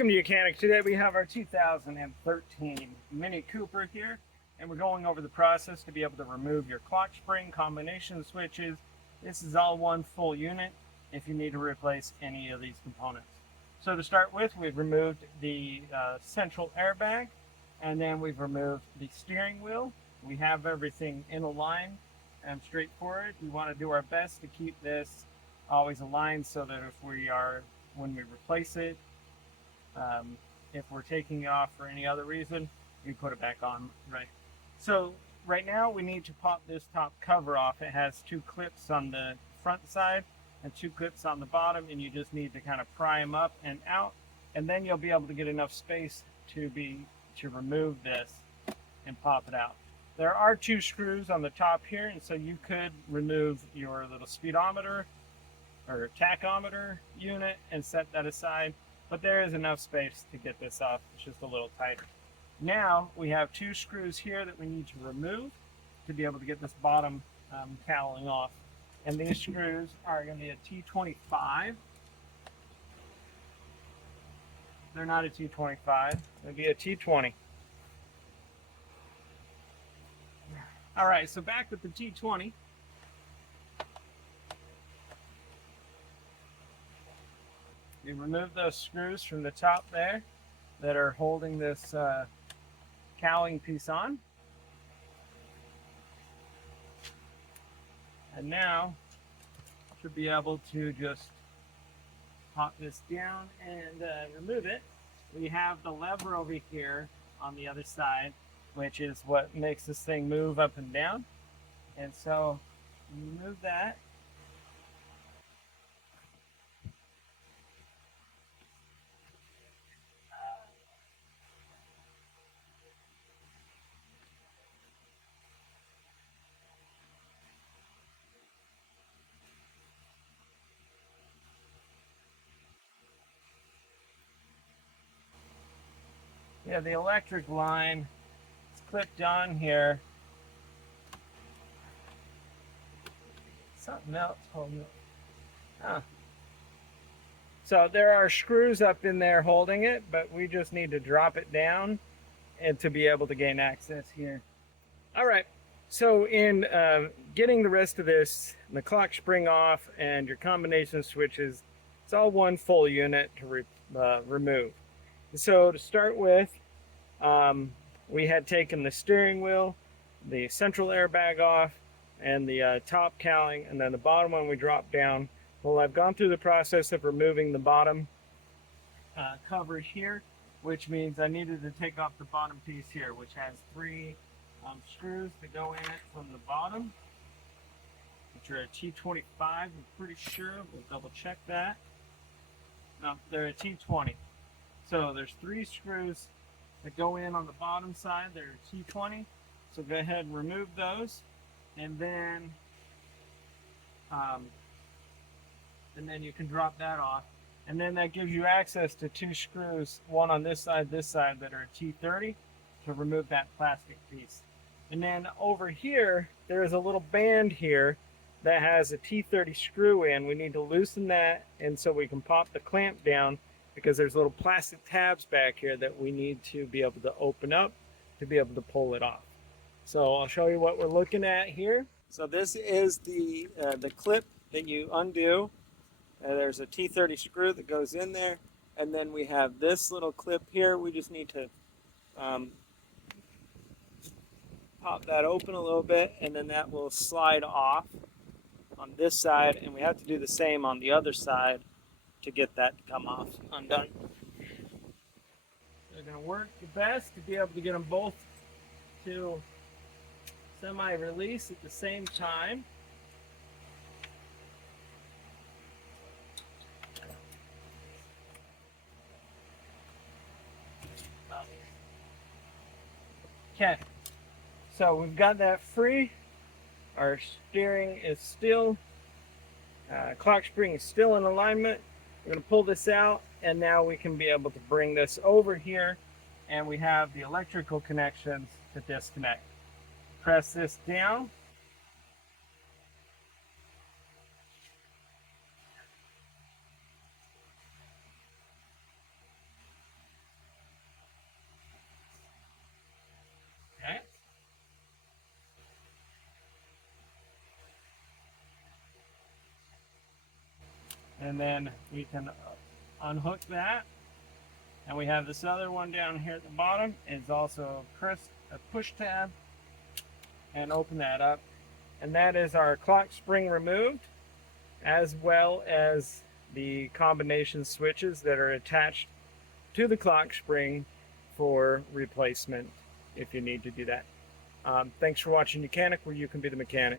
Welcome to Mechanic. Today we have our 2013 Mini Cooper here, and we're going over the process to be able to remove your clock spring, combination switches. This is all one full unit if you need to replace any of these components. So to start with, we've removed the central airbag, and then we've removed the steering wheel. We have everything in a line and straightforward. We want to do our best to keep this always aligned so that when we replace it, if we're taking it off for any other reason, we put it back on right. So right now we need to pop this top cover off. It has two clips on the front side and two clips on the bottom, and you just need to kind of pry them up and out, and then you'll be able to get enough space to remove this and pop it out. There are two screws on the top here, and so you could remove your little speedometer or tachometer unit and set that aside, but there is enough space to get this off. It's just a little tighter. Now we have two screws here that we need to remove to be able to get this bottom cowling off, and these screws are going to be a T25. They're not a T25, it'll be a T20. All right, so back with the T20. You remove those screws from the top there that are holding this cowling piece on. And now you should be able to just pop this down and remove it. We have the lever over here on the other side, which is what makes this thing move up and down. And so you remove that. Yeah, the electric line is clipped on here. Something else holding it. Huh. So there are screws up in there holding it, but we just need to drop it down and to be able to gain access here. All right, so in getting the rest of this, the clock spring off and your combination switches, it's all one full unit to remove. So to start with, we had taken the steering wheel, the central airbag off, and the top cowling, and then the bottom one we dropped down. Well, I've gone through the process of removing the bottom cover here, which means I needed to take off the bottom piece here, which has three screws that go in it from the bottom, which are a T25, I'm pretty sure. We'll double check that. No, they're a T20. So there's three screws that go in on the bottom side. They're T20. So go ahead and remove those, and then you can drop that off, and then that gives you access to two screws, one on this side, that are a T30, to remove that plastic piece. And then over here, there is a little band here that has a T30 screw in. We need to loosen that, and so we can pop the clamp down, because there's little plastic tabs back here that we need to be able to open up to be able to pull it off. So I'll show you what we're looking at here. So this is the clip that you undo. There's a T30 screw that goes in there, and then we have this little clip here. We just need to pop that open a little bit, and then that will slide off on this side, and we have to do the same on the other side to get that to come off undone. They're going to work the best to be able to get them both to semi-release at the same time. Okay, so we've got that free. Our steering is still, clock spring is still in alignment. We're going to pull this out, and now we can be able to bring this over here, and we have the electrical connections to disconnect. Press this down. And then we can unhook that. And we have this other one down here at the bottom. It's also a push tab. And open that up. And that is our clock spring removed, as well as the combination switches that are attached to the clock spring for replacement if you need to do that. Thanks for watching Mechanic, where you can be the mechanic.